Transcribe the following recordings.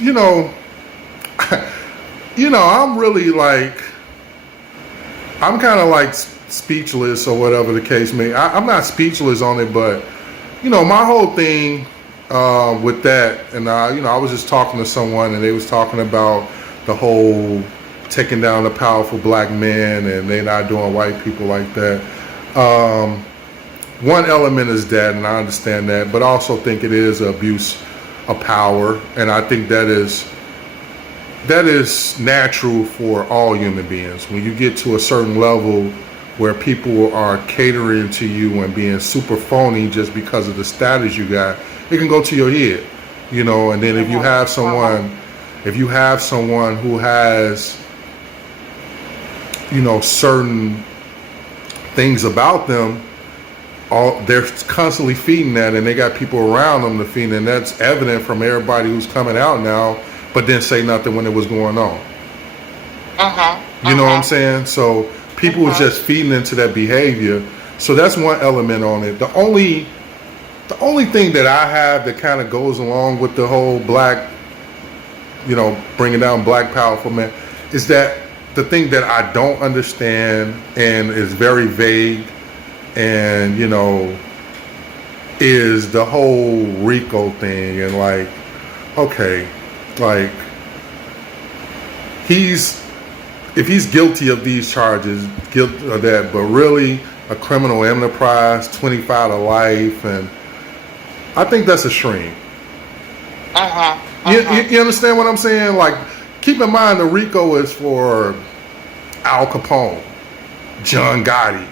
you know, I'm really like, I'm kind of like speechless or whatever the case may. I'm not speechless on it, but my whole thing with that, and I was just talking to someone, and they was talking about the whole taking down the powerful black men, and they not doing white people like that. One element is that, and I understand that, but I also think it is abuse of power, and I think that is natural for all human beings. When you get to a certain level where people are catering to you and being super phony just because of the status you got, it can go to your head, and then if you have someone who has, certain things about them, they're constantly feeding that, and they got people around them to feed, and that's evident from everybody who's coming out now, but didn't say nothing when it was going on. You know what I'm saying? So people was just feeding into that behavior. So that's one element on it. The only thing that I have that kind of goes along with the whole black, bringing down black powerful men, is that the thing that I don't understand and is very vague, and is the whole RICO thing, and like, okay, like, if he's guilty of these charges, guilty of that, but really a criminal enterprise, 25 to life, and I think that's extreme. You understand what I'm saying? Like, keep in mind the RICO is for Al Capone, John Gotti.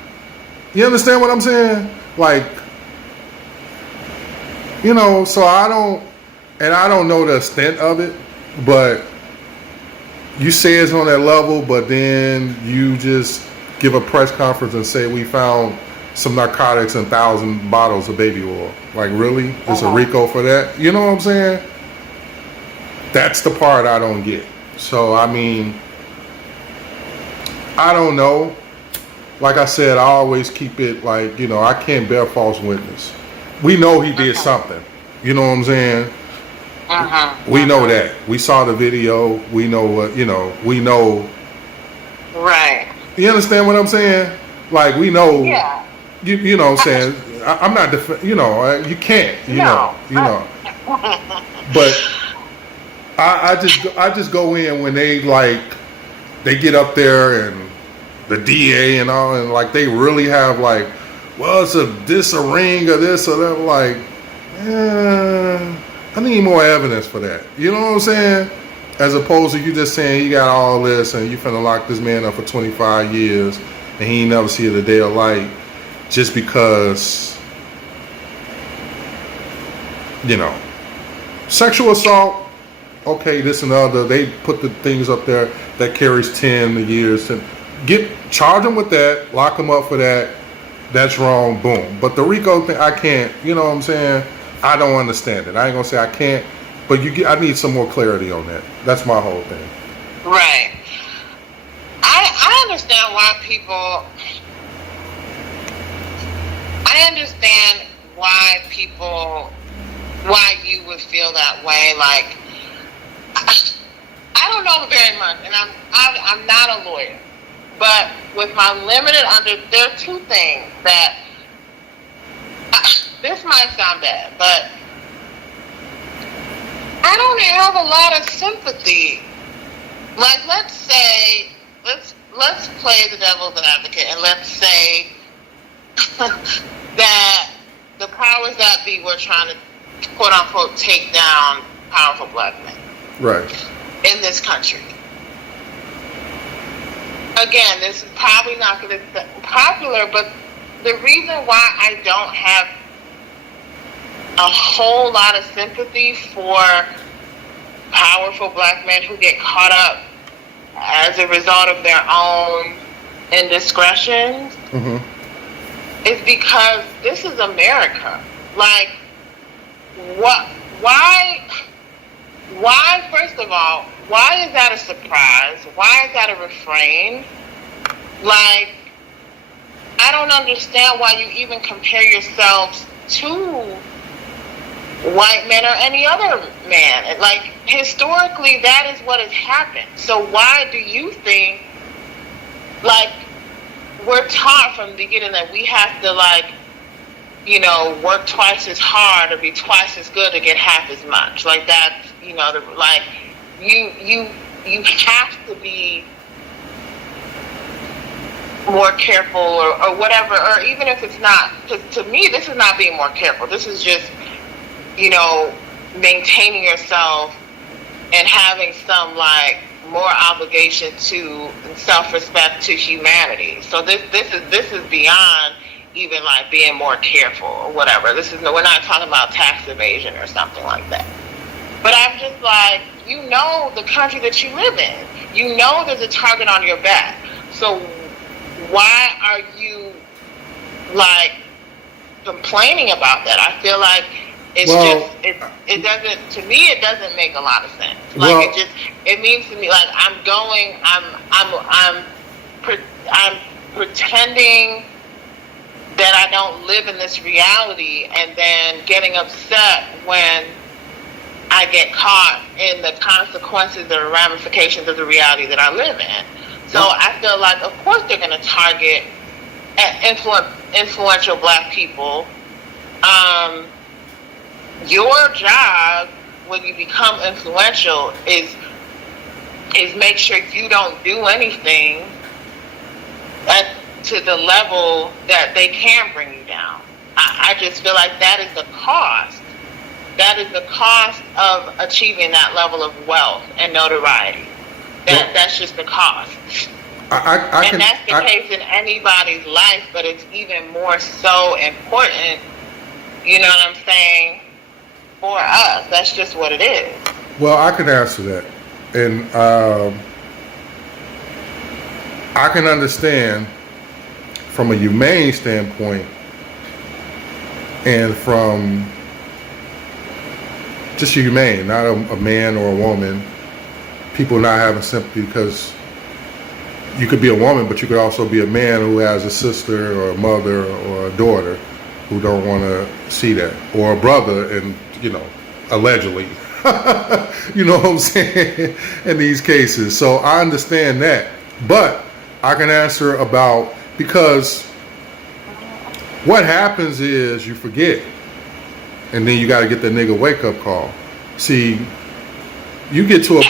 You understand what I'm saying? Like, so I don't know the extent of it, but you say it's on that level, but then you just give a press conference and say we found some narcotics and 1,000 bottles of baby oil. Like, really? There's a RICO for that? You know what I'm saying? That's the part I don't get. So, I mean, I don't know. Like I said, I always keep it like, I can't bear false witness. We know he did something. You know what I'm saying? We know that. We saw the video. We know what, we know. Right. You understand what I'm saying? Like, we know. Yeah. You know what I'm saying? I'm not, you can't, you know. But I just go in when they get up there and the DA and all, and like they really have like, well, it's a ring or this or that. Like, I need more evidence for that. You know what I'm saying? As opposed to you just saying you got all this and you finna lock this man up for 25 years and he ain't never see the day of light just because, sexual assault. Okay, this and the other. They put the things up there that carries 10 years. And charge them with that, lock them up for that. That's wrong, boom. But the RICO thing, I can't, you know what I'm saying? I don't understand it. I ain't gonna say I can't, but I need some more clarity on that. That's my whole thing. Right. I understand why you would feel that way. Like, I don't know very much, and I'm not a lawyer, but with my limited there are two things that this might sound bad, but I don't have a lot of sympathy. Like, let's play the devil's advocate, and let's say that the powers that be were trying to, quote unquote, take down powerful black men. Right. In this country. Again, this is probably not going to be popular, but the reason why I don't have a whole lot of sympathy for powerful black men who get caught up as a result of their own indiscretions is because this is America. Like, why, first of all, why is that a surprise? Why is that a refrain? Like, I don't understand why you even compare yourselves to white men or any other man. Like, historically, that is what has happened. So why do you think, like, we're taught from the beginning that we have to, like, you know, work twice as hard or be twice as good to get half as much. Like, that's, you know, like, you have to be more careful or whatever, or even if it's not, because to me, this is not being more careful. This is just, you know, maintaining yourself and having some, like, more obligation to self-respect to humanity. So this is beyond even, like, being more careful or whatever. We're not talking about tax evasion or something like that. But I'm just like, you know, the country that you live in, you know, there's a target on your back. So why are you, like, complaining about that? I feel like it's it doesn't, to me, it doesn't make a lot of sense. Like, it means to me, like, I'm pretending that I don't live in this reality, and then getting upset when I get caught in the consequences or ramifications of the reality that I live in. So I feel like, of course, they're going to target influential black people. Your job when you become influential is make sure you don't do anything to the level that they can bring you down. I just feel like that is the cost. That is the cost of achieving that level of wealth and notoriety. That's just the cost. That's the case in anybody's life, but it's even more so important, you know what I'm saying, for us. That's just what it is. Well, I can answer that. And I can understand from a humane standpoint and from just humane, not a man or a woman, people not having sympathy, because you could be a woman, but you could also be a man who has a sister or a mother or a daughter who don't want to see that, or a brother, and, you know, allegedly, you know what I'm saying, in these cases. So I understand that, but I can answer about, because what happens is you forget, and then you got to get the nigga wake up call. See, you get to a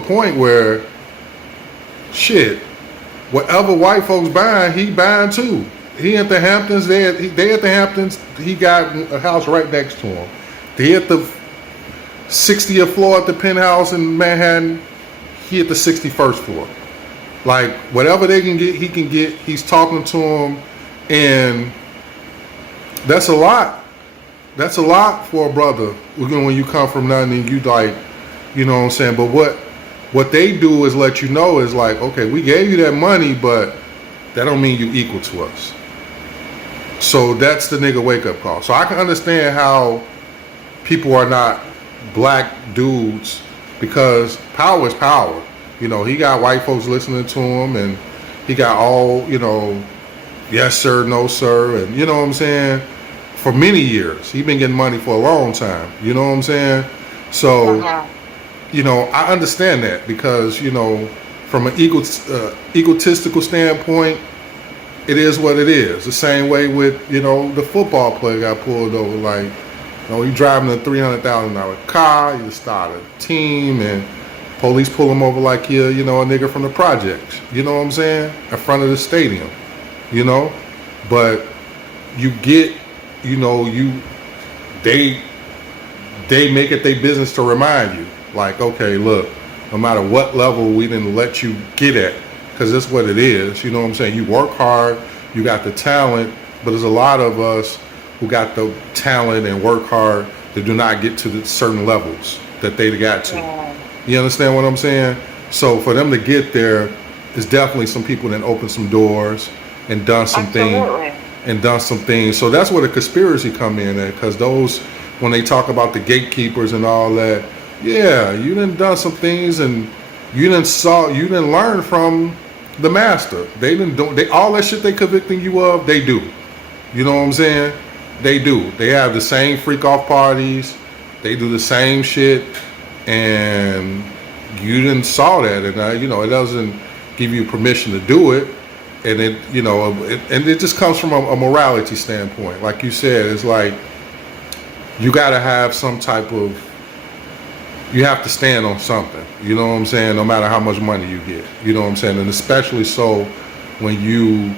point where, shit, whatever white folks buying, he buying too. He at the Hamptons, they at the Hamptons, he got a house right next to him. They at the 60th floor at the penthouse in Manhattan, he at the 61st floor. Like, whatever they can get, he can get. He's talking to them, and that's a lot. That's a lot for a brother when you come from nothing and you, like, you know what I'm saying. But what they do is let you know is like, okay, we gave you that money, but that don't mean you equal to us. So that's the nigga wake up call. So I can understand how people are not black dudes, because power is power. You know, he got white folks listening to him, and he got all, you know, yes sir, no sir, and you know what I'm saying, for many years. He been getting money for a long time. You know what I'm saying? So, you know, I understand that, because, you know, from an egotistical standpoint, it is what it is. The same way with, you know, the football player got pulled over. Like, you know, he driving a $300,000 car, he started a team, and police pull him over like he, you know, a nigga from the projects. You know what I'm saying? In front of the stadium. You know? But you get, you know, they make it their business to remind you, like, okay, look, no matter what level we didn't let you get at, because that's what it is. You know what I'm saying? You work hard, you got the talent, but there's a lot of us who got the talent and work hard that do not get to the certain levels that they got to. You understand what I'm saying? So for them to get there, there's definitely some people that opened some doors and done some things. So that's where the conspiracy come in at, because those, when they talk about the gatekeepers and all that, yeah, you done some things, and you didn't learn from the master. They all that shit they convicting you of, they do. You know what I'm saying? They do. They have the same freak off parties. They do the same shit, and you didn't saw that, and it doesn't give you permission to do it, and it just comes from a morality standpoint. Like you said, it's like you got to have some type of. You have to stand on something. You know what I'm saying? No matter how much money you get. You know what I'm saying? And especially so when you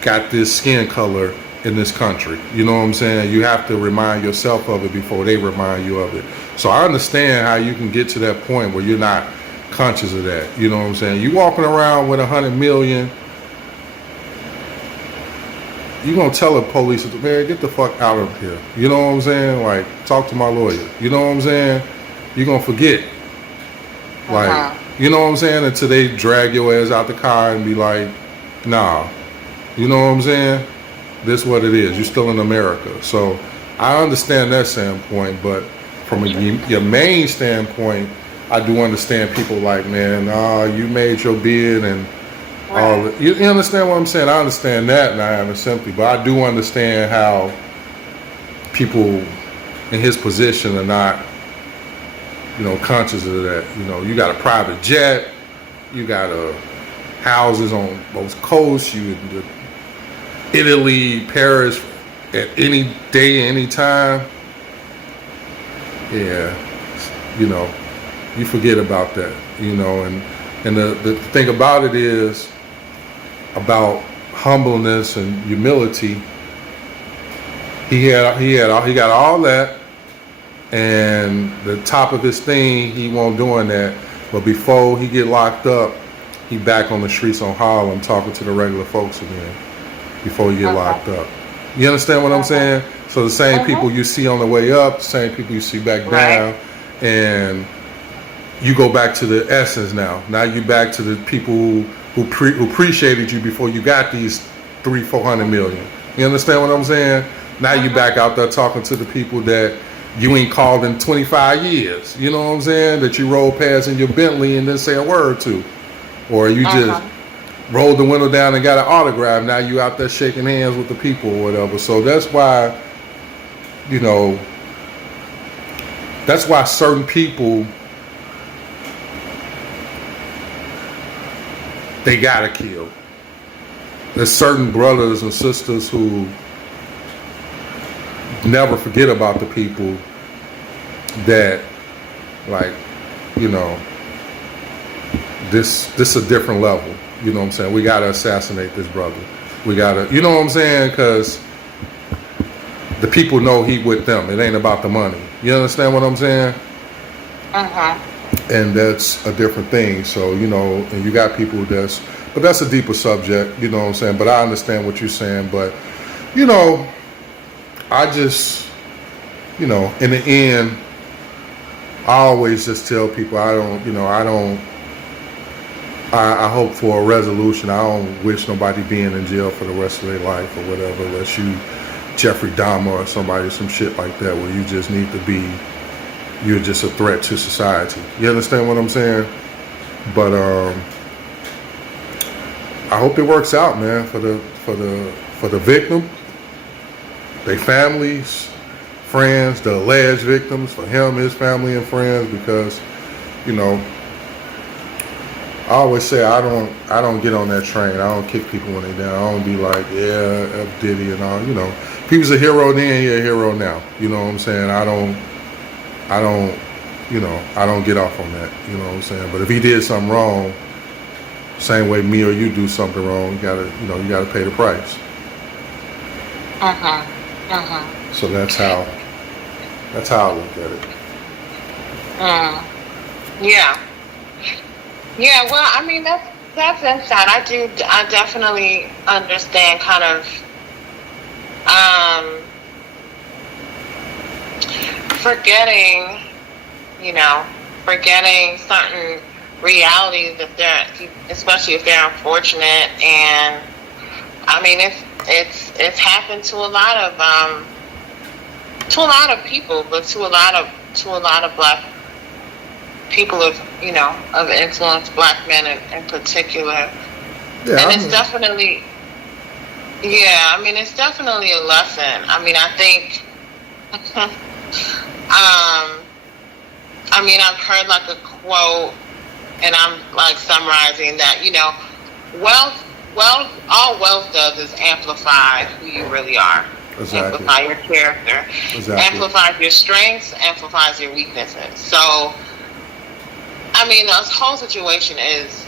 got this skin color in this country. You know what I'm saying? You have to remind yourself of it before they remind you of it. So I understand how you can get to that point where you're not conscious of that. You know what I'm saying? You walking around with 100 million, you gonna tell the police, man, get the fuck out of here. You know what I'm saying? Like, talk to my lawyer. You know what I'm saying? You're gonna forget. Like, you know what I'm saying? Until they drag your ass out the car and be like, nah. You know what I'm saying? This is what it is. You're still in America. So I understand that standpoint, but from your main standpoint, I do understand people like, man, you made your bid and all. You understand what I'm saying? I understand that, and I haven't simply, but I do understand how people in his position are not, conscious of that. You got a private jet, you got houses on both coasts, you in Italy, Paris, at any day, any time. Yeah, you forget about that, and the thing about it is about humbleness and humility. He got all that, and the top of his thing, he won't doing that. But before he get locked up, he back on the streets on Harlem talking to the regular folks again. Before he get locked up, you understand what I'm saying? So the same people you see on the way up, the same people you see back down, and you go back to the essence now. Now you back to the people who appreciated you before you got these 300-400 million. You understand what I'm saying? Now you back out there talking to the people that you ain't called in 25 years. You know what I'm saying? That you rolled past in your Bentley and didn't say a word to. Or you just rolled the window down and got an autograph. Now you out there shaking hands with the people or whatever. So that's why, that's why certain people, they gotta kill. There's certain brothers and sisters who never forget about the people that, like, this a different level. You know what I'm saying? We gotta assassinate this brother. We gotta, you know what I'm saying? Because the people know he with them. It ain't about the money. You understand what I'm saying? And that's a different thing. So, and you got people but that's a deeper subject, you know what I'm saying? But I understand what you're saying. But, I just, in the end, I always just tell people I hope for a resolution. I don't wish nobody being in jail for the rest of their life or whatever, unless you Jeffrey Dahmer or somebody, some shit like that, where you just need to be, you're just a threat to society. You understand what I'm saying? But I hope it works out, man, for the victim, their families, friends, the alleged victims, for him, his family and friends, because, I always say I don't get on that train. I don't kick people when they down. I don't be like, yeah, F Diddy and all. If he was a hero then, he a hero now. You know what I'm saying? I don't get off on that. You know what I'm saying? But if he did something wrong, same way me or you do something wrong, you gotta pay the price. So that's how I look at it. Yeah. Yeah, well, I mean, that's insight. I definitely understand kind of forgetting certain realities especially if they're unfortunate. And I mean, it's happened to a lot of people, but to a lot of black people of influence, black men in particular. Yeah, and it's definitely Yeah, I mean, it's definitely a lesson. I mean, I think, I mean, I've heard like a quote, and I'm like summarizing that, wealth, all wealth does is amplify who you really are. Exactly. Amplify your character. Exactly. Amplifies your strengths, amplifies your weaknesses. So, I mean, this whole situation is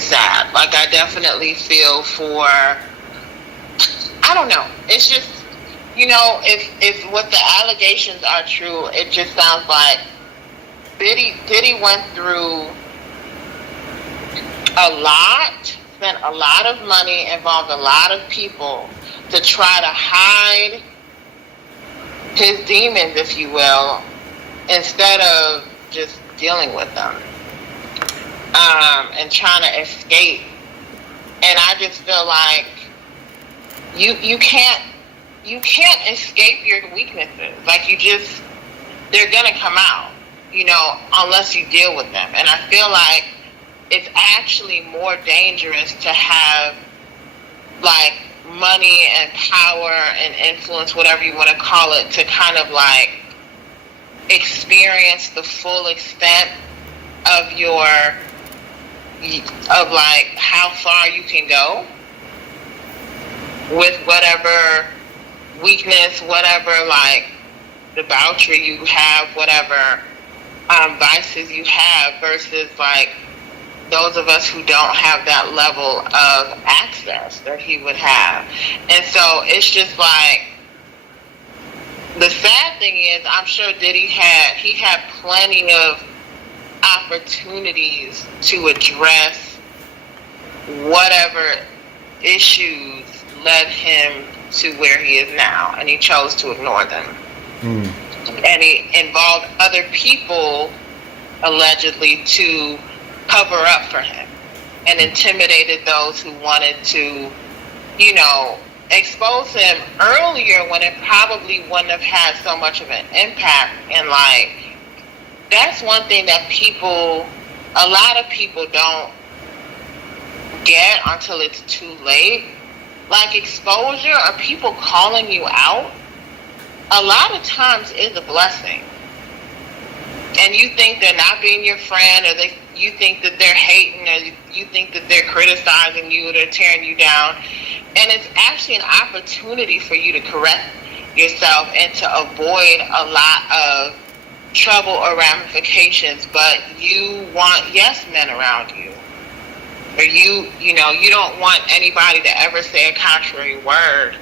sad. Like, I definitely feel for, I don't know. It's just, if what the allegations are true, it just sounds like Diddy went through a lot, spent a lot of money, involved a lot of people to try to hide his demons, if you will, instead of just dealing with them, and trying to escape. And I just feel like you can't escape your weaknesses. Like, they're gonna come out, unless you deal with them. And I feel like it's actually more dangerous to have like money and power and influence, whatever you want to call it, to kind of like experience the full extent of like how far you can go with whatever weakness, whatever like debauchery you have, whatever vices you have, versus like those of us who don't have that level of access that he would have. And so it's just like, the sad thing is, I'm sure Diddy had plenty of opportunities to address whatever issues led him to where he is now, and he chose to ignore them. And he involved other people, allegedly, to cover up for him, and intimidated those who wanted to, expose him earlier, when it probably wouldn't have had so much of an impact. And like, that's one thing that a lot of people don't get until it's too late. Like, exposure or people calling you out, a lot of times is a blessing. And you think they're not being your friend, or you think that they're hating, or you think that they're criticizing you, or they're tearing you down. And it's actually an opportunity for you to correct yourself and to avoid a lot of trouble or ramifications. But you want yes men around you, or you don't want anybody to ever say a contrary word.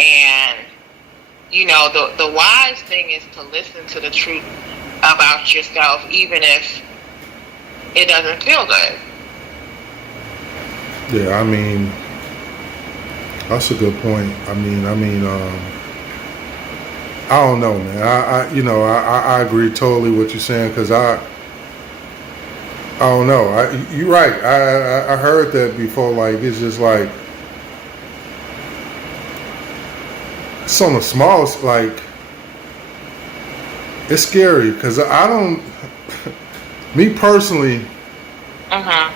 And the wise thing is to listen to the truth about yourself, even if it doesn't feel good. Yeah, I mean, that's a good point. I don't know, man. I agree totally with what you're saying, because I don't know. You're right. I heard that before. Like, it's just like, it's on the smallest, like, it's scary, because I don't, me personally, I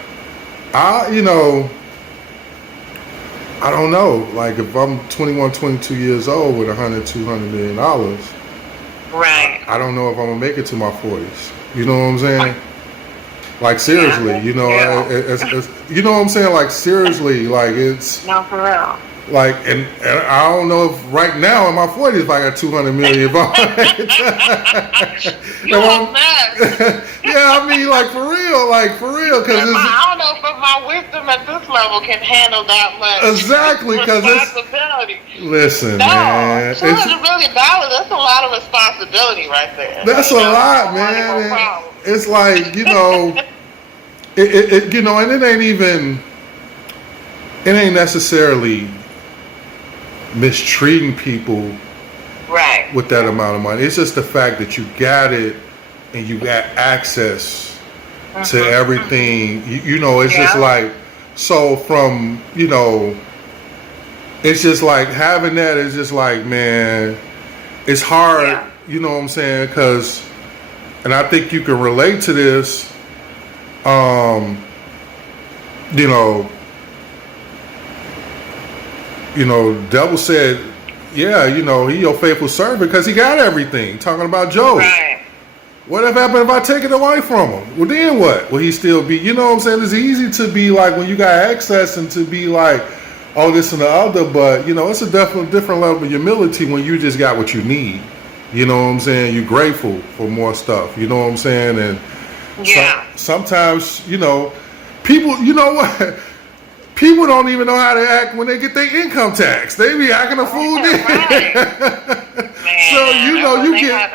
don't know. Like, if I'm 21, 22 years old with $100, $200 million, right? I don't know if I'm gonna make it to my 40s. You know what I'm saying? Like, seriously, it's, you know what I'm saying? Like, seriously, like, it's no, for real. Like, and I don't know if right now in my 40s if I got 200 million. You a mess. Yeah, I mean, like, for real, because I don't know if my wisdom at this level can handle that much. Exactly, because responsibility. Listen, man, $200 million. That's a lot of responsibility right there. That's a lot, man. It's like, and it ain't necessarily mistreating people right with that amount of money. It's just the fact that you got it and you got access to everything. It's just like, so from, it's just like having that is just like, man, it's hard, you know what I'm saying? Because, and I think you can relate to this, devil said, yeah, he your faithful servant because he got everything. Talking about Job. Right. What if happened if I take it away from him? Well, then what? Will he still be, you know what I'm saying? It's easy to be like, when you got access and to be like, oh, this and the other, but, it's a definitely different level of humility when you just got what you need. You know what I'm saying? You're grateful for more stuff. You know what I'm saying? And sometimes, people, you know what? People don't even know how to act when they get their income tax. They be acting a fool then. Man, so you get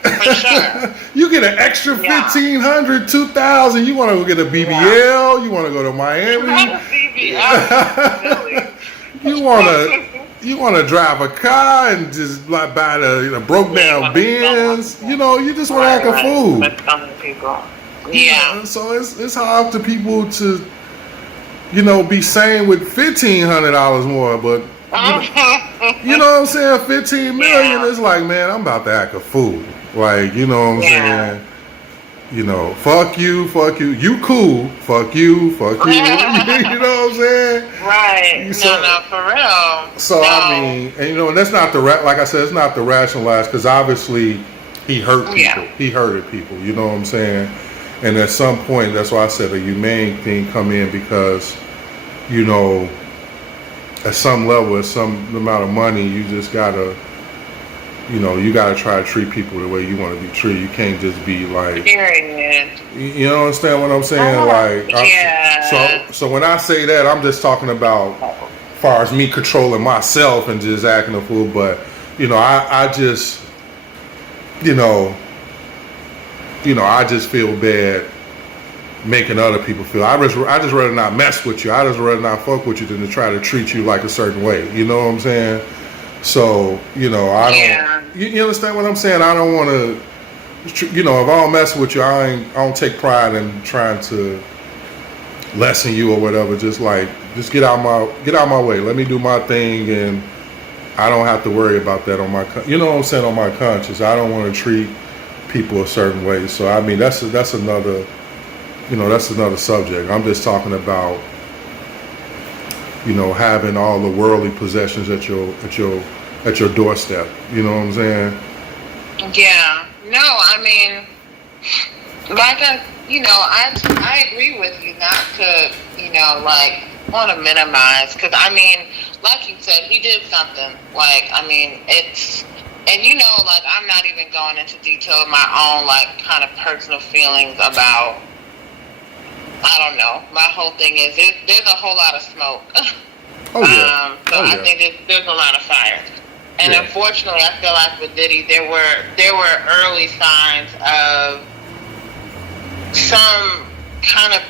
for sure. You get an extra $1,500, $2,000. You want to go get a BBL? Yeah. You want to go to Miami? You want to drive a car and just like buy the broke down Benz? You just want to act a fool. Yeah. So it's hard to people to be sane with $1,500 more, but you know what I'm saying? 15 million is like, man, I'm about to act a fool. Like, you know what I'm saying? Fuck you, you cool, fuck you. You know what I'm saying? Right. No, for real. So, I mean, and that's not like I said, it's not the rationalize, because obviously he hurt people. Yeah. He hurted people, you know what I'm saying? And at some point, that's why I said a humane thing come in, because, at some level, at some amount of money, you just gotta, you gotta try to treat people the way you want to be treated. You can't just be like, you don't understand what I'm saying? So when I say that, I'm just talking about, as far as me controlling myself and just acting a fool. But I just, I just feel bad making other people feel. I just rather not mess with you. I just rather not fuck with you than to try to treat you like a certain way. You know what I'm saying? So, I don't. You understand what I'm saying? I don't want to. If I don't mess with you, I don't take pride in trying to lessen you or whatever. Just get out my way. Let me do my thing, and I don't have to worry about that on my. You know what I'm saying? On my conscience, I don't want to treat people a certain way. So I mean, that's another. That's another subject. I'm just talking about, having all the worldly possessions at your doorstep. You know what I'm saying? Yeah. No, I mean, like I agree with you, not to want to minimize, because I mean, like you said, he did something. Like, I mean, it's. And I'm not even going into detail of my own kind of personal feelings about. I don't know. My whole thing is there's a whole lot of smoke. Oh yeah. I think there's a lot of fire. And unfortunately, I feel like with Diddy, there were early signs of some kind of,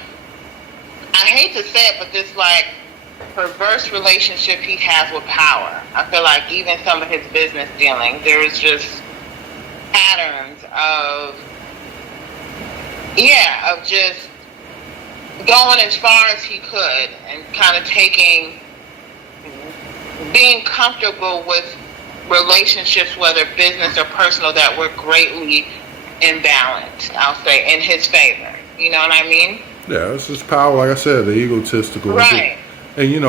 I hate to say it, but this perverse relationship he has with power. I feel like even some of his business dealings, there's just patterns of just going as far as he could and kind of being comfortable with relationships, whether business or personal, that were greatly imbalanced, I'll say, in his favor. You know what I mean? Yeah, it's just power, like I said, the egotistical. Right. And you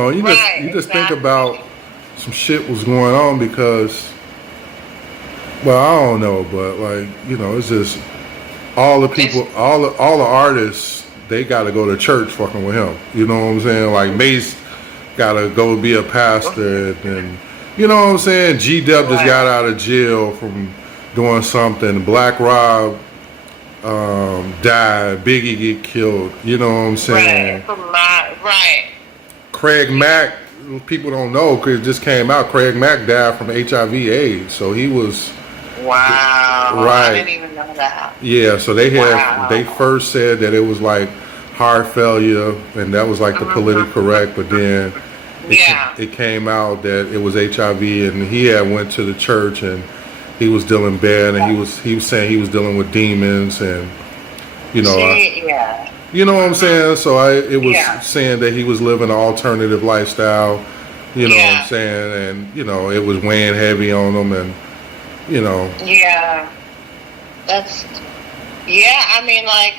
just think about some shit was going on because, well, I don't know, but it's just all the people, all the artists, they got to go to church fucking with him. You know what I'm saying? Like Mace got to go be a pastor, and you know what I'm saying? G-Dep just got out of jail from doing something. Black Rob died. Biggie get killed. You know what I'm saying? Right. Craig Mack, people don't know because it just came out. Craig Mack died from HIV/AIDS, so he was. Wow. Right. I didn't even know that. Yeah, so they first said that it was like heart failure, and that was like the politically correct, but then it came out that it was HIV, and he had went to the church and he was dealing bad, and he was saying he was dealing with demons, and you know what I'm saying. So it was saying that he was living an alternative lifestyle, you know what I'm saying, and it was weighing heavy on him, and that's I mean, like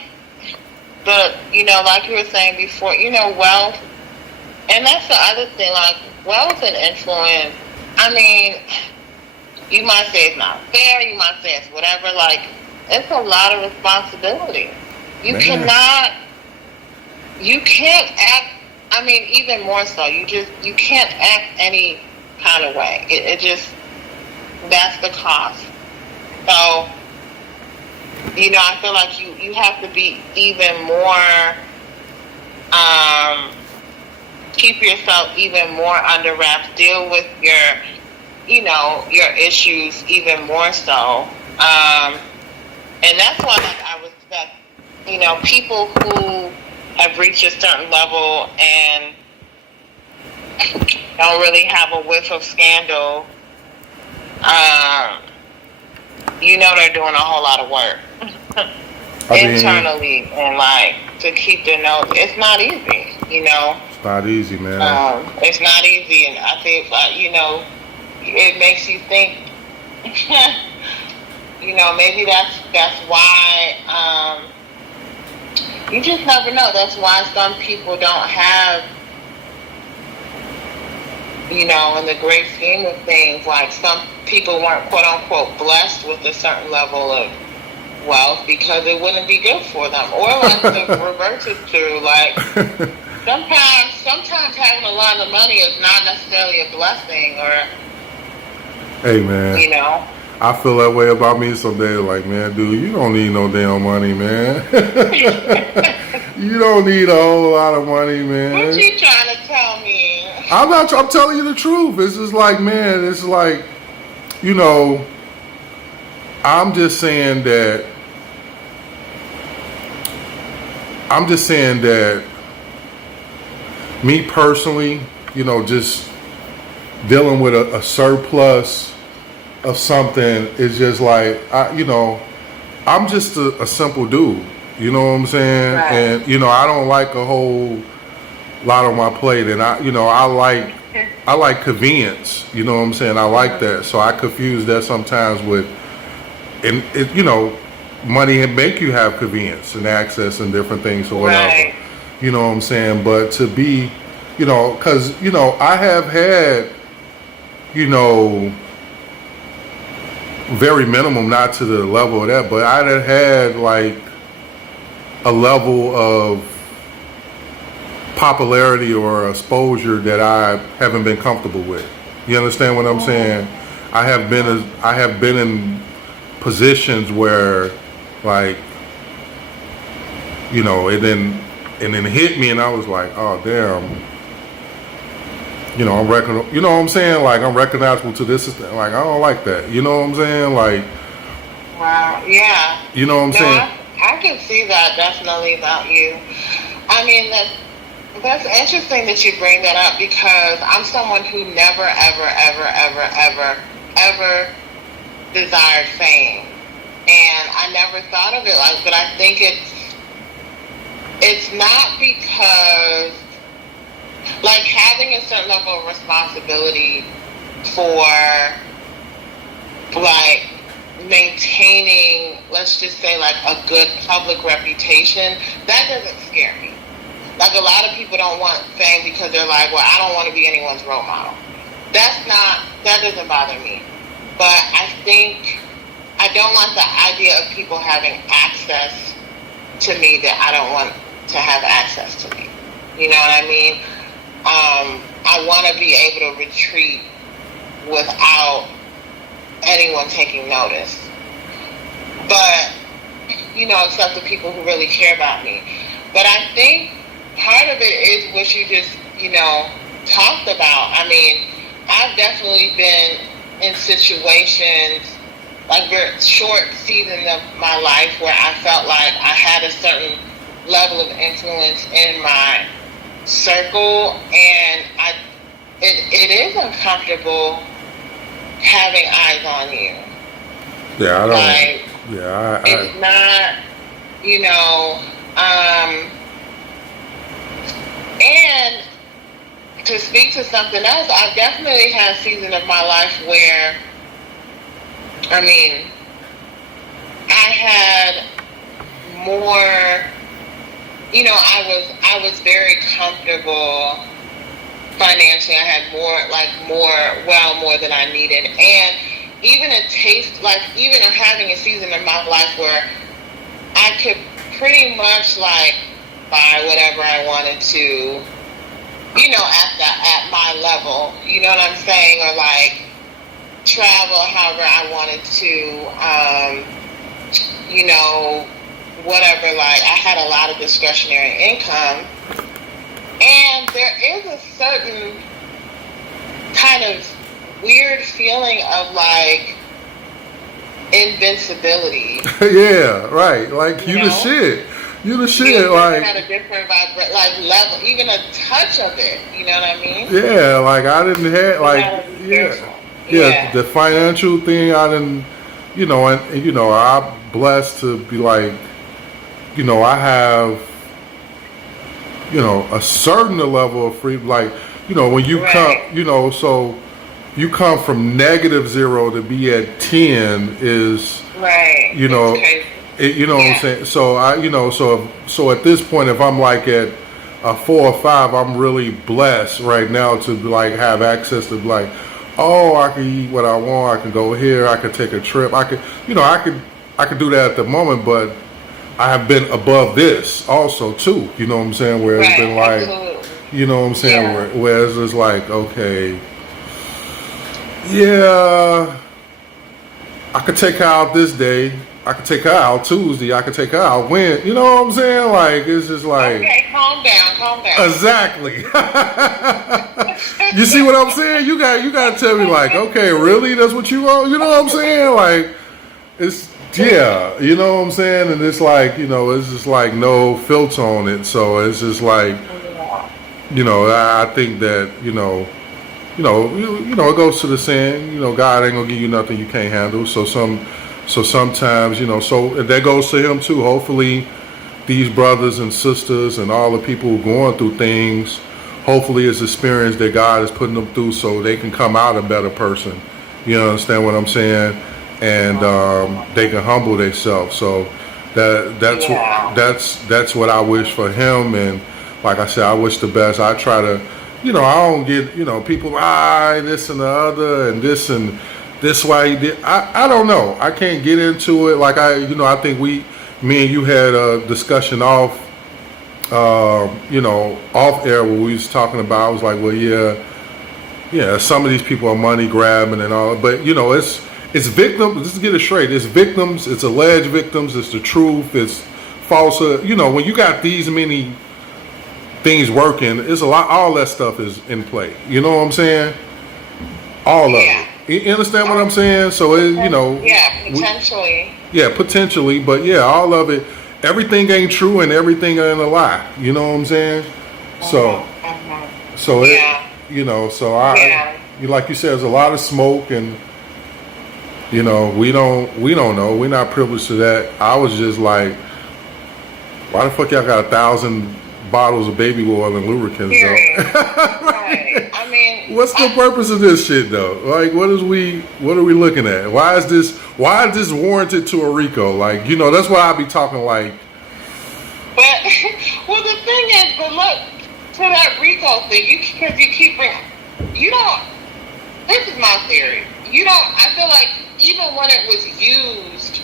you were saying before, wealth And that's the other thing, like, wealth and influence, I mean, you might say it's not fair, you might say it's whatever, like, it's a lot of responsibility. You Man. you can't act, I mean, even more so, you can't act any kind of way. It just, that's the cost. So, I feel like you have to be even more, keep yourself even more under wraps, deal with your issues even more so. And that's why, like, I respect, people who have reached a certain level and don't really have a whiff of scandal. They're doing a whole lot of work internally, and like to keep their nose. It's not easy, It's not easy, man. It's not easy, and I think, it makes you think. Maybe that's why. You just never know. That's why some people don't have, in the great scheme of things, like some people weren't quote unquote blessed with a certain level of wealth because it wouldn't be good for them. Or like the reverse is true. Like sometimes having a lot of money is not necessarily a blessing, or hey, man. I feel that way about me some days. Like, man, dude, you don't need no damn money, man. You don't need a whole lot of money, man. What you trying to tell me? I'm telling you the truth. It's just like, man, it's like, I'm just saying that me personally, just dealing with a surplus of something is just like, I'm just a simple dude. You know what I'm saying? Right. And, I don't like a whole lot on my plate. And I like convenience. You know what I'm saying? I like that. So I confuse that sometimes with, and it, money and make you have convenience and access and different things or whatever. Right. You know what I'm saying? But to be, because, I have had, very minimum, not to the level of that, but I'd have had like a level of popularity or exposure that I haven't been comfortable with. You understand what I'm saying? I have been in positions where, like, it then hit me, and I was like, oh damn. I'm what I'm saying? Like, I'm recognizable to this. Like, I don't like that. You know what I'm saying? Like, wow, yeah. You know what I'm saying? I can see that definitely about you. I mean, that's interesting that you bring that up, because I'm someone who never, ever, ever, ever, ever, ever desired fame, and I never thought of it like. But I think it's not because, like, having a certain level of responsibility for, like, maintaining, let's just say, like, a good public reputation, that doesn't scare me. Like, a lot of people don't want fame because they're like, well, I don't want to be anyone's role model. That doesn't bother me. But I think I don't like the idea of people having access to me that I don't want to have access to me. You know what I mean? I want to be able to retreat without anyone taking notice. But, except the people who really care about me. But I think part of it is what you just, talked about. I mean, I've definitely been in situations, like very short seasons of my life, where I felt like I had a certain level of influence in my circle, and it is uncomfortable having eyes on you. Yeah, I don't. Like, it's not, and to speak to something else, I've definitely had a season of my life where, I mean, I had more, I was very comfortable financially. I had more than I needed, and even a taste, like even having a season in my life where I could pretty much like buy whatever I wanted to, you know, at my level, you know what I'm saying, or like travel however I wanted to, you know, whatever. Like I had a lot of discretionary income, and there is a certain kind of weird feeling of like invincibility. Yeah, right. Like you the shit. You the shit. Like at a different vibe, like level, even a touch of it. You know what I mean? Yeah, like I didn't have like yeah. The financial thing I didn't, you know, and you know I'm blessed to be like, you know, I have, you know, a certain level of freedom. Like, you know, when you come, you know, so you come from -0 to be at 10 is, you know, you know what I'm saying. So I, you know, so at this point, if I'm like at a 4 or 5, I'm really blessed right now to like have access to like, oh, I can eat what I want. I can go here. I can take a trip. I could, you know, I could do that at the moment, but I have been above this also too. You know what I'm saying? Where it's been like, you know what I'm saying? Where it's just like, okay, yeah, I could take her out this day. I could take her out Tuesday. I could take her out Wednesday. You know what I'm saying? Like, it's just like... Okay, calm down. Exactly. You see what I'm saying? You got to tell me, like, okay, really? That's what you want? You know what I'm saying? Like, it's... Yeah, you know what I'm saying? And it's like, you know, it's just like no filter on it. So it's just like, you know, I think that, you know, it goes to the saying, you know, God ain't gonna give you nothing you can't handle. So sometimes, you know, so that goes to him too. Hopefully these brothers and sisters and all the people who are going through things, hopefully it's experience that God is putting them through so they can come out a better person. You understand what I'm saying? And they can humble themselves. So that's what I wish for him. And like I said, I wish the best. I try to, you know, I don't get, you know, people, this and the other and this and this why he did. I don't know. I can't get into it. Like I think me and you had a discussion off, you know, off air where we was talking about, I was like, well, yeah, some of these people are money grabbing and all, but you know, it's victims. Just to get it straight, it's victims, it's alleged victims, it's the truth, it's falsehood. You know, when you got these many things working, it's a lot. All that stuff is in play. You know what I'm saying? All of it. You understand what I'm saying? So it, you know. Yeah, potentially. Potentially, but yeah, all of it. Everything ain't true and everything ain't a lie. You know what I'm saying? So it, you know, so like you said, there's a lot of smoke and. You know, we don't know. We're not privileged to that. I was just like, why the fuck y'all got 1,000 bottles of baby oil and lubricants, though? Right. I mean, what's the purpose of this shit, though? Like, what are we looking at? Why is this warranted to a RICO? Like, you know, that's why I be talking like. But well, the thing is, but look, to that RICO thing, because you keep bringing, you don't. This is my theory. You don't. I feel like even when it was used,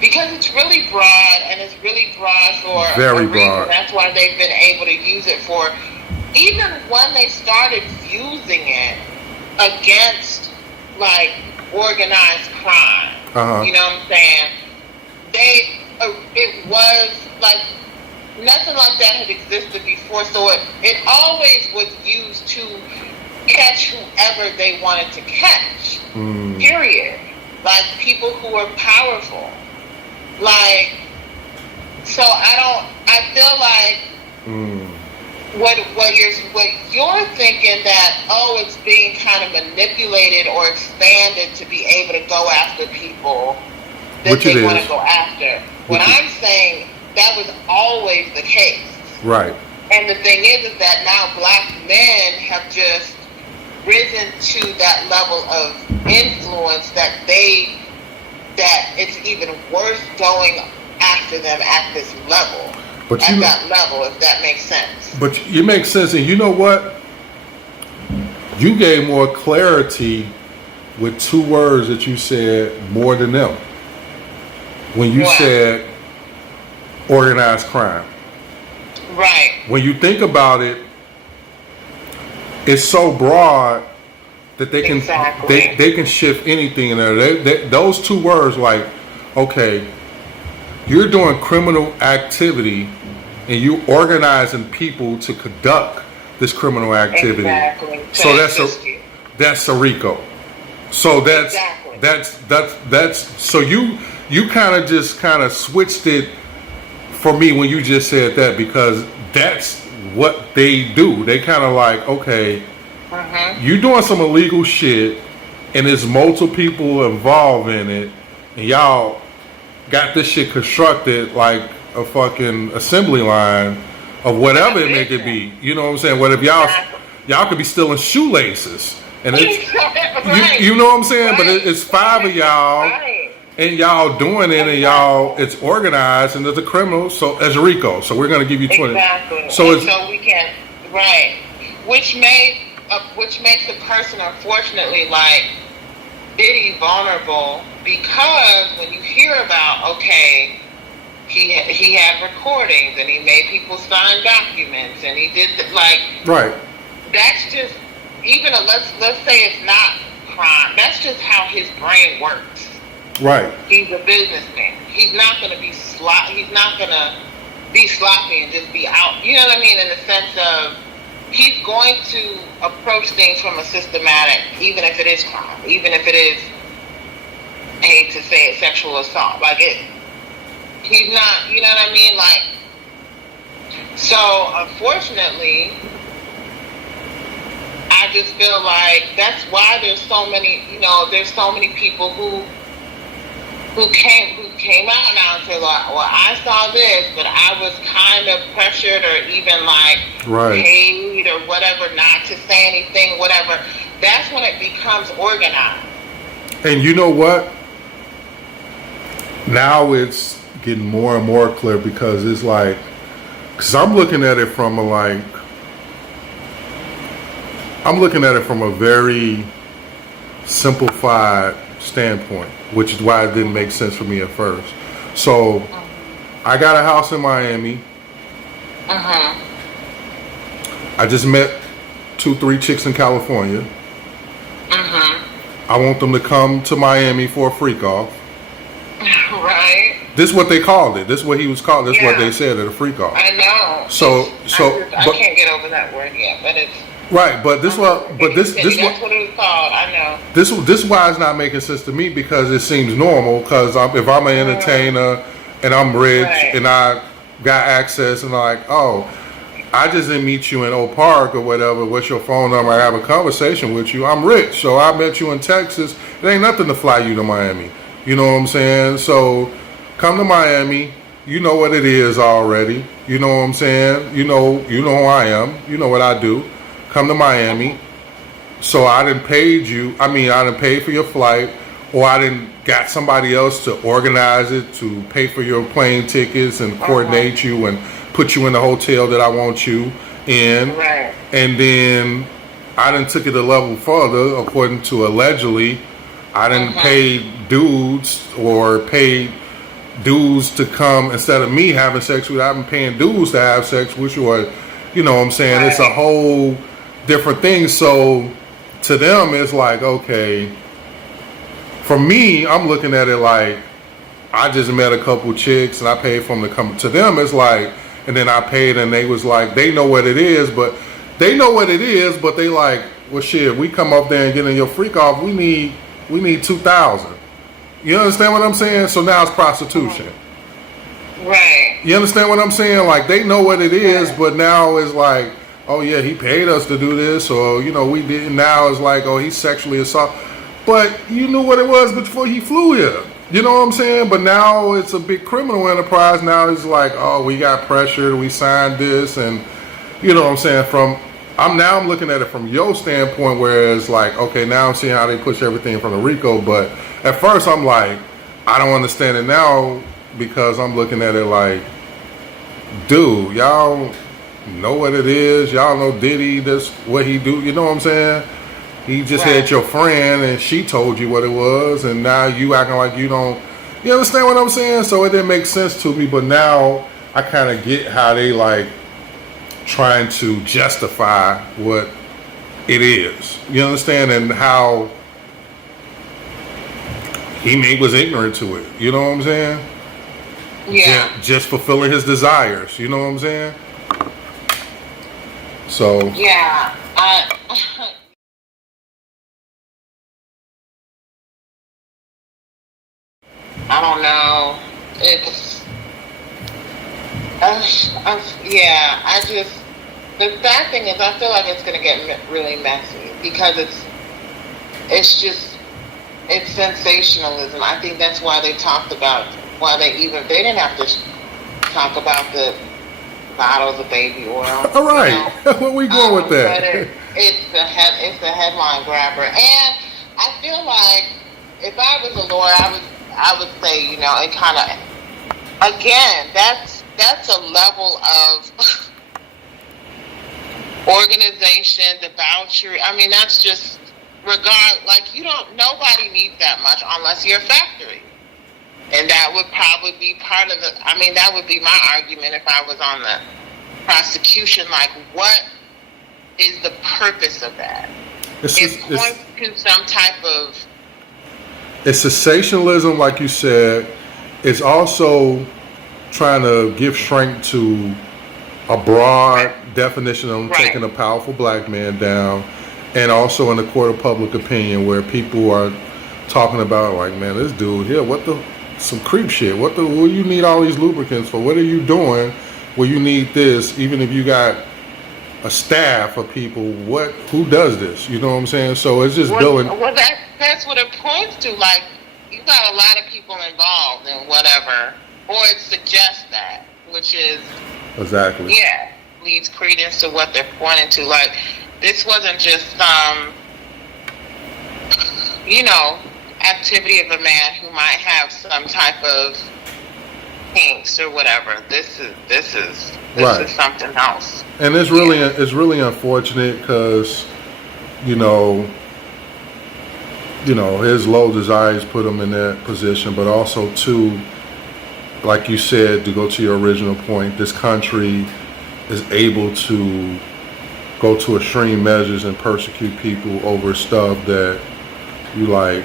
because it's really broad and it's really broad for very a reason. Broad. That's why they've been able to use it for. Even when they started using it against like organized crime, you know what I'm saying? It was like nothing like that had existed before. So it always was used to catch whoever they wanted to catch. Period. Like people who are powerful. Like, so I feel like what you're thinking that, oh, it's being kind of manipulated or expanded to be able to go after people that they want to go after. What I'm saying, that was always the case. Right. And the thing is that now black men have just risen to that level of influence that it's even worse going after them at this level. But that level, if that makes sense. But it makes sense, and you know what? You gave more clarity with 2 words that you said more than them. When you What? said organized crime. Right. When you think about it, it's so broad that they can Exactly. they can shift anything in there. Those 2 words, like, okay, you're doing criminal activity and you organizing people to conduct this criminal activity. Exactly. So To that's a RICO. So Exactly. that's so you kind of switched it for me when you just said that, because that's what they do. They kind of like, okay, you doing some illegal shit and there's multiple people involved in it, and y'all got this shit constructed like a fucking assembly line of whatever it may could be. You know what I'm saying? What if y'all could be stealing shoelaces, and it's Right. you know what I'm saying? Right. But it's 5 of y'all. Right. And y'all doing it, and y'all, it's organized, and there's a criminal, so as a RICO, so we're gonna give you 20. Exactly. So So we can, right, which makes the person, unfortunately, like Diddy, vulnerable, because when you hear about, okay, he had recordings and he made people sign documents and he did right, that's just, even let's say it's not crime. That's just how his brain works. right, He's a businessman. He's not going to be He's not going to be sloppy and just be out. You know what I mean? In the sense of, he's going to approach things from a systematic, even if it is crime, even if it is, I hate to say it, sexual assault. Like he's not. You know what I mean? Like, so unfortunately, I just feel like that's why there's so many. There's so many people who came out now and said, like, well, I saw this, but I was kind of pressured or even like paid or whatever not to say anything, whatever. That's when it becomes organized. And you know what? Now it's getting more and more clear, because it's like, because I'm looking at it from a very simplified standpoint, which is why it didn't make sense for me at first. So I got a house in Miami. I just met 2-3 chicks in California. I want them to come to Miami for a freak off. Right. This is what they called it. This is what he was called. This is what they said at a freak off. I know. I can't get over that word yet, but it's right. But this that's what it was called. I know. This is why it's not making sense to me, because it seems normal. Because if I'm an entertainer and I'm rich and I got access, and like, oh, I just didn't meet you in Oak Park or whatever. What's your phone number? I have a conversation with you. I'm rich, so I met you in Texas. It ain't nothing to fly you to Miami. You know what I'm saying? So come to Miami. You know what it is already. You know what I'm saying? You know who I am. You know what I do. Come to Miami. So I didn't paid you. I didn't pay for your flight, or I didn't got somebody else to organize it, to pay for your plane tickets and coordinate you and put you in the hotel that I want you in. Right. And then I didn't took it a level further, according to allegedly, I didn't pay dudes or paid dudes to come instead of me having sex with you. I've been paying dudes to have sex with you, or you know what I'm saying? Right. It's a whole different thing. So to them, it's like, okay. For me, I'm looking at it like, I just met a couple chicks and I paid for them to come. To them, it's like, and then I paid, and they was like, they know what it is, but they like, well, shit, we come up there and get in your freak off. We need $2,000. You understand what I'm saying? So now it's prostitution. Right. You understand what I'm saying? Like, they know what it is, but now it's like, oh yeah, he paid us to do this, or we didn't. Now it's like, oh, he's sexually assaulted. But you knew what it was before he flew here. You know what I'm saying? But now it's a big criminal enterprise. Now it's like, oh, we got pressured, we signed this, and you know what I'm saying? I'm looking at it from your standpoint, where it's like, okay, now I'm seeing how they push everything from the RICO. But at first I'm like, I don't understand it now, because I'm looking at it like, dude, y'all know what it is. Y'all know Diddy, that's what he do. You know what I'm saying? He just Right. had your friend and she told you what it was, and now you acting like you don't. You understand what I'm saying? So it didn't make sense to me, but now I kind of get how they like trying to justify what it is. You understand? And how he was ignorant to it. You know what I'm saying? Yeah. Just fulfilling his desires. You know what I'm saying? So Yeah. I don't know. It's yeah. I just the sad thing is I feel like it's gonna get really messy because it's sensationalism. I think that's why they talked about why they didn't have to talk about the bottles of baby oil. all right, where we going with But that? it's a headline grabber, and I feel like if I was a lawyer, I would say, you know, it kind of, again, that's a level of organization, debauchery. I mean, that's just like nobody needs that much unless you're a factory. And that would probably be part of that would be my argument if I was on the prosecution. Like, what is the purpose of that? It points to some type of... It's sensationalism, like you said. It's also trying to give strength to a broad definition of taking a powerful black man down, and also in the court of public opinion where people are talking about, like, man, this dude here, some creep shit. What do you need all these lubricants for? What are you doing where you need this? Even if you got a staff of people, who does this? You know what I'm saying? So it's just building. Well, that's what it points to. Like, you got a lot of people involved in whatever, or it suggests that, which is exactly, yeah, leads credence to what they're pointing to. Like, this wasn't just activity of a man who might have some type of kinks or whatever. This is something else. And it's really unfortunate because you know his low desires put him in that position, but also too, like you said, to go to your original point, this country is able to go to extreme measures and persecute people over stuff that you like.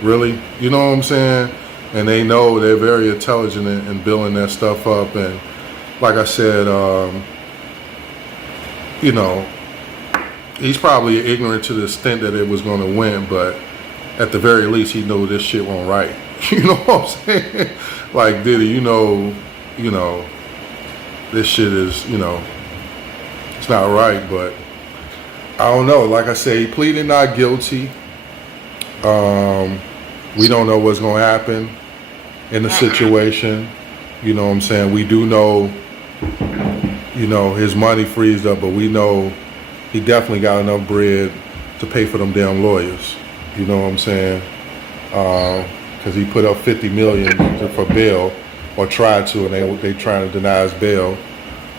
Really? You know what I'm saying? And they know they're very intelligent in building that stuff up. And like I said, he's probably ignorant to the extent that it was going to win, but at the very least, he knew this shit won't right. You know what I'm saying? Like, Diddy, you know, this shit is, it's not right, but I don't know. Like I said, he pleaded not guilty. We don't know what's going to happen in the situation. You know what I'm saying? We do know, his money freezed up, but we know he definitely got enough bread to pay for them damn lawyers. You know what I'm saying? Because he put up $50 million for bail, or tried to, and they trying to deny his bail.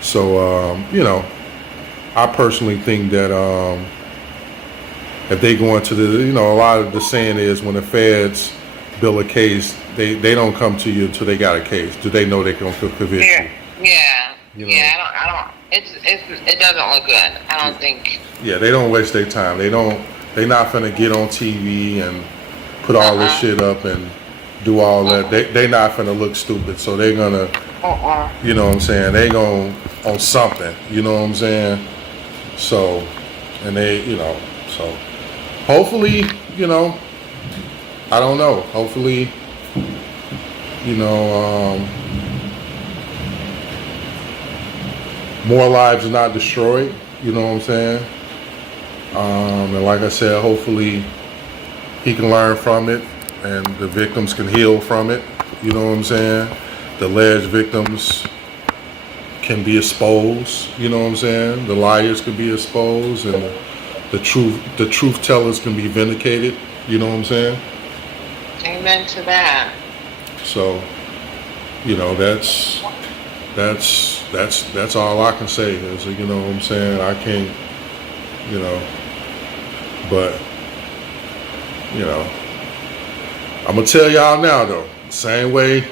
So, I personally think that if they go into a lot of the saying is when the feds build a case, they don't come to you until they got a case. Do they know they can convict you? Yeah. I don't. It doesn't look good. I don't think. Yeah, they don't waste their time. They're not finna get on TV and put all this shit up and do all that. They not finna look stupid. So they're gonna, you know what I'm saying? They gonna on something. You know what I'm saying? So, and so hopefully, I don't know. Hopefully, more lives are not destroyed. You know what I'm saying? And like I said, hopefully he can learn from it and the victims can heal from it. You know what I'm saying? The alleged victims can be exposed. You know what I'm saying? The liars can be exposed, and the truth tellers can be vindicated. You know what I'm saying? Amen to that. So, that's all I can say is, you know what I'm saying? I can't, But, you know, I'm going to tell y'all now, though, same way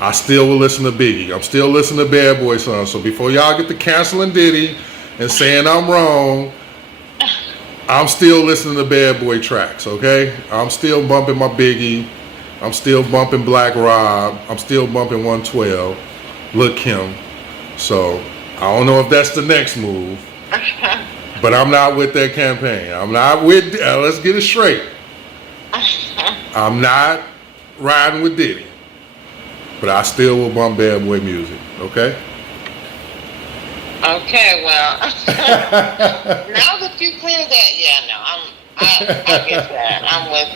I still will listen to Biggie. I'm still listening to Bad Boy Son. So before y'all get to canceling Diddy and saying I'm wrong, I'm still listening to Bad Boy tracks, okay? I'm still bumping my Biggie. I'm still bumping Black Rob. I'm still bumping 112. Lil' Kim. So I don't know if that's the next move. But I'm not with that campaign. I'm not with, let's get it straight. I'm not riding with Diddy. But I still will bump Bad Boy music, okay? Okay, well, now that you cleared that, yeah, no, I get that. I'm with.